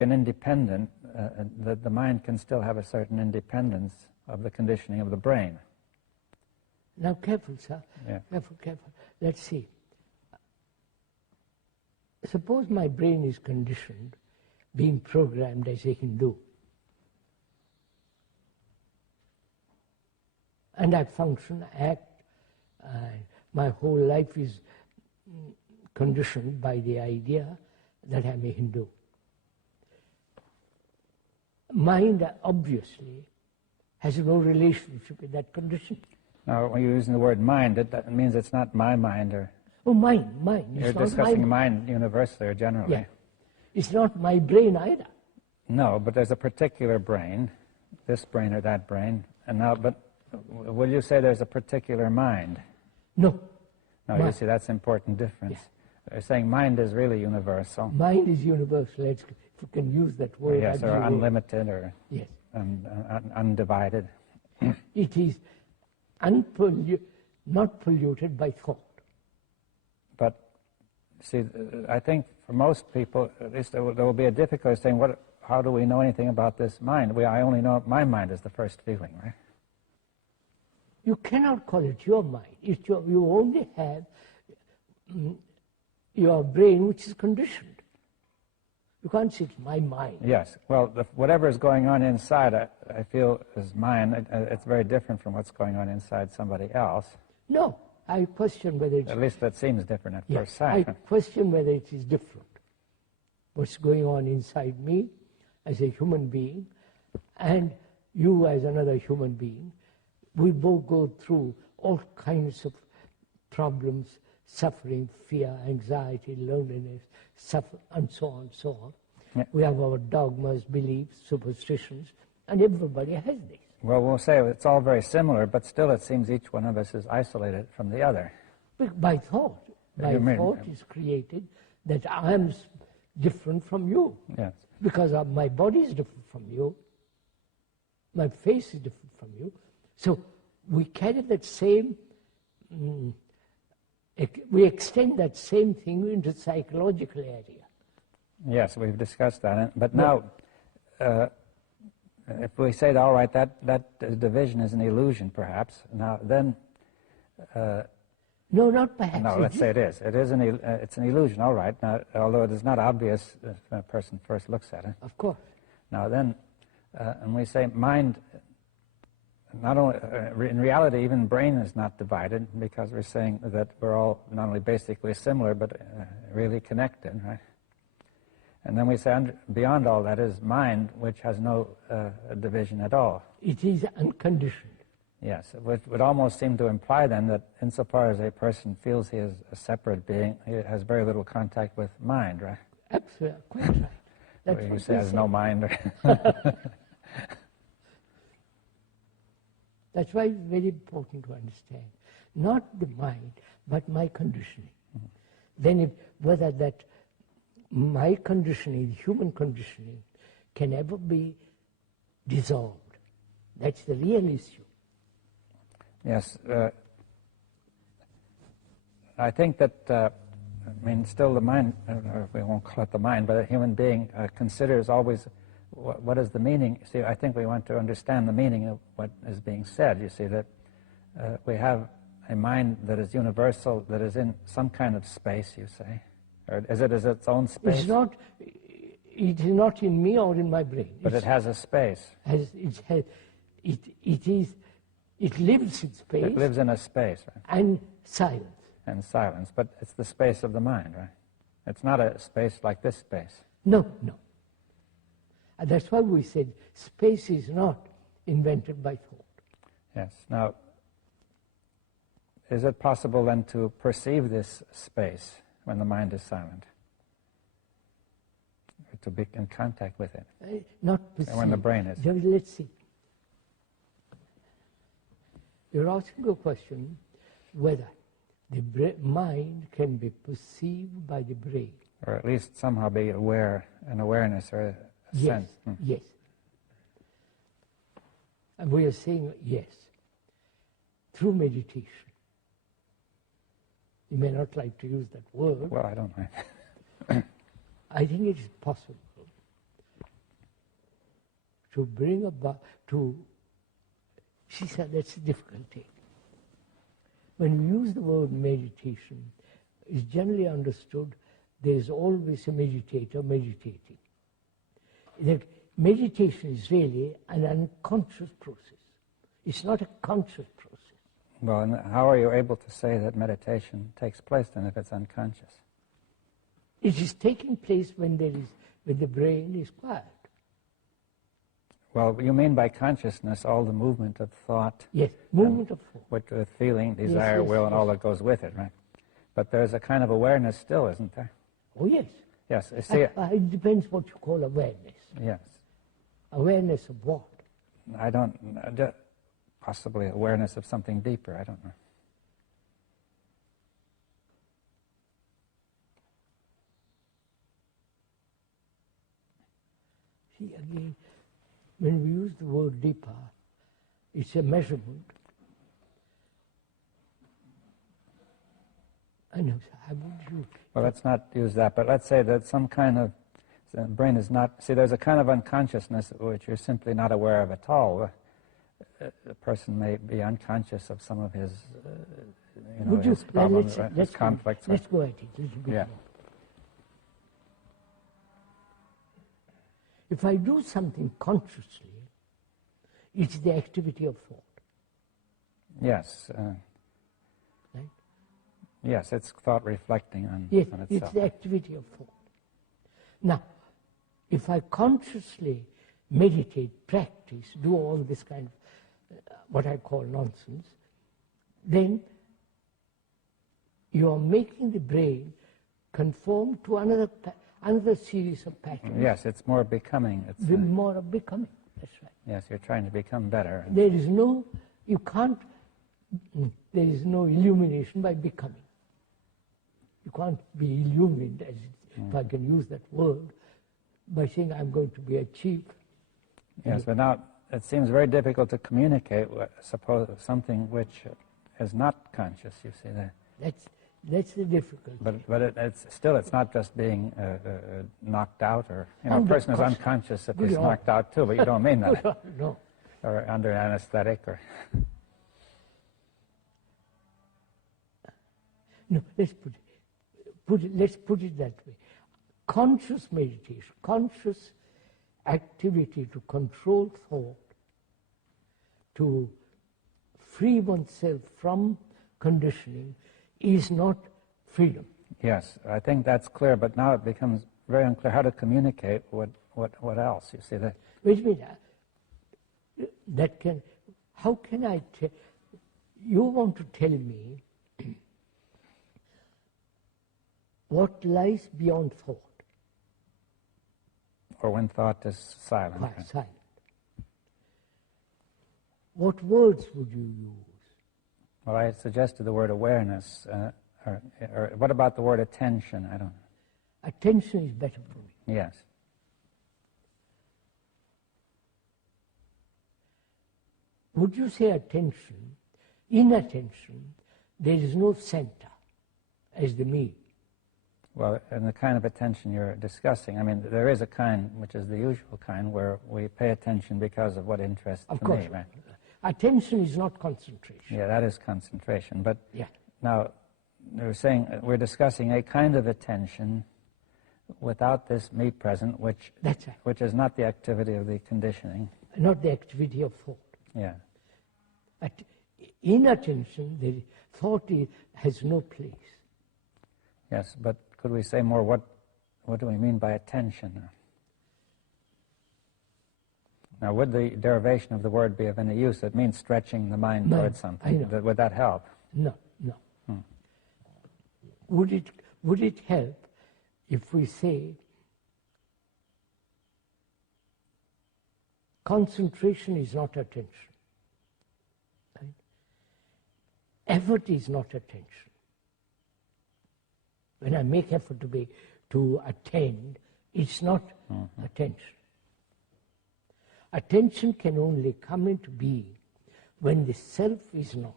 an independent, the mind can still have a certain independence of the conditioning of the brain. Now careful, sir. Yeah. Careful. Let's see. Suppose my brain is conditioned, being programmed as a Hindu. And I function, act, my whole life is conditioned by the idea that I'm a Hindu. Mind, obviously, has no relationship with that condition. Now, when you're using the word mind, it means it's not my mind, or... Oh, mind. You're discussing mind universally or generally. Yeah. It's not my brain either. No, but there's a particular brain, this brain or that brain, and now, but will you say there's a particular mind? No. No, you see, that's an important difference. Yeah. They're saying mind is really universal. Mind is universal, if you can use that word. Yes, or unlimited, or yes. Undivided. It is not polluted by thought. But, see, I think for most people, at least there will be a difficulty saying, how do we know anything about this mind? I only know my mind is the first feeling, right? You cannot call it your mind. You only have your brain, which is conditioned. You can't say it's my mind. Yes. Well, whatever is going on inside, I feel is mine. It's very different from what's going on inside somebody else. No. I question whether it's... At least that seems different at first sight. I question whether it is different. What's going on inside me as a human being and you as another human being, we both go through all kinds of problems, suffering, fear, anxiety, loneliness, and so on, so on. Yeah. We have our dogmas, beliefs, superstitions, and everybody has these. Well, we'll say it's all very similar, but still it seems each one of us is isolated from the other. By thought. Thought is created that I am different from you. Yes. Because my body is different from you. My face is different from you. So we carry that same, we extend that same thing into the psychological area. Yes, we've discussed that. But now... if we say, all right, that division is an illusion, perhaps, now then... no, not perhaps. No, let's say it is. It's an illusion, all right, now, although it is not obvious if a person first looks at it. Of course. Now then, and we say mind, not only, in reality, even brain is not divided, because we're saying that we're all not only basically similar, but really connected, right? And then we say beyond all that is mind, which has no division at all. It is unconditioned. Yes, it would almost seem to imply then that insofar as a person feels he is a separate being, he has very little contact with mind, right? Absolutely, quite right. That's you say has no mind. That's why it's very important to understand. Not the mind, but my conditioning. Mm-hmm. Then whether that my conditioning, human conditioning, can ever be dissolved. That's the real issue. Yes. I think that, still the mind, or we won't call it the mind, but a human being considers always what is the meaning. See, I think we want to understand the meaning of what is being said. You see, that we have a mind that is universal, that is in some kind of space, you say. Or is it its own space? It is not in me or in my brain. But it has a space. It lives in space. It lives in a space, right? And silence. And silence, but it's the space of the mind, right? It's not a space like this space. No. And that's why we said space is not invented by thought. Yes. Now, is it possible then to perceive this space when the mind is silent? To be in contact with it? Not perceive. When the brain is. Let's see. You're asking a question whether the mind can be perceived by the brain. Or at least somehow be aware, an awareness or a sense. Yes. And we are saying yes, through meditation. You may not like to use that word. Well, I don't mind. I think it is possible to bring about, she said that's a difficult thing. When we use the word meditation, it's generally understood there's always a meditator meditating. The meditation is really an unconscious process. It's not a conscious process. Well, and how are you able to say that meditation takes place then if it's unconscious? It is taking place when the brain is quiet. Well, you mean by consciousness all the movement of thought? Yes, movement of thought. With feeling, desire, will, and all that goes with it, right? But there's a kind of awareness still, isn't there? Oh, yes. Yes, you see. It depends what you call awareness. Yes. Awareness of what? I don't, possibly awareness of something deeper, I don't know. See, again, when we use the word deeper, it's a measurement. And how would you? Well, let's not use that, but let's say that some kind of, the brain is not, see, there's a kind of unconsciousness which you're simply not aware of at all. A person may be unconscious of some of his, his problems, his conflicts. Let's go at it a little bit more. If I do something consciously, it's the activity of thought. Yes. Right? Yes, it's thought reflecting on itself. It's the activity of thought. Now, if I consciously meditate, practice, do all this kind of what I call nonsense, then you are making the brain conform to another series of patterns. Yes, it's more becoming. It's more of becoming, that's right. Yes, you're trying to become better. There is no illumination by becoming. You can't be illumined, if I can use that word, by saying I'm going to be a chief. Yes, but now it seems very difficult to communicate something which is not conscious, you see that. That's the difficulty. But it's not just being knocked out, or a person is unconscious if he's knocked out too, but you don't mean that. No. Or under anesthetic, or. No, let's put it that way. Conscious meditation, conscious activity to control thought, to free oneself from conditioning, is not freedom. Yes, I think that's clear, but now it becomes very unclear how to communicate what else, you see that. Wait a minute, how can I tell, you want to tell me what lies beyond thought? Or when thought is silent. Silent. What words would you use? Well, I suggested the word awareness, or what about the word attention? I don't know. Attention is better for me. Yes. Would you say attention? In attention, there is no center as the me. Well, and the kind of attention you're discussing, I mean, there is a kind, which is the usual kind, where we pay attention because of what interests me, right? Attention is not concentration. Yeah, that is concentration. But now, we're discussing a kind of attention without this me present, which is not the activity of the conditioning. Not the activity of thought. Yeah. In attention, the thought has no place. Yes, but could we say more, what do we mean by attention? Now, would the derivation of the word be of any use? It means stretching the mind towards something. Would that help? No. Would it help if we say concentration is not attention? Right? Effort is not attention. When I make effort to attend, it's not attention. Attention can only come into being when the self is not.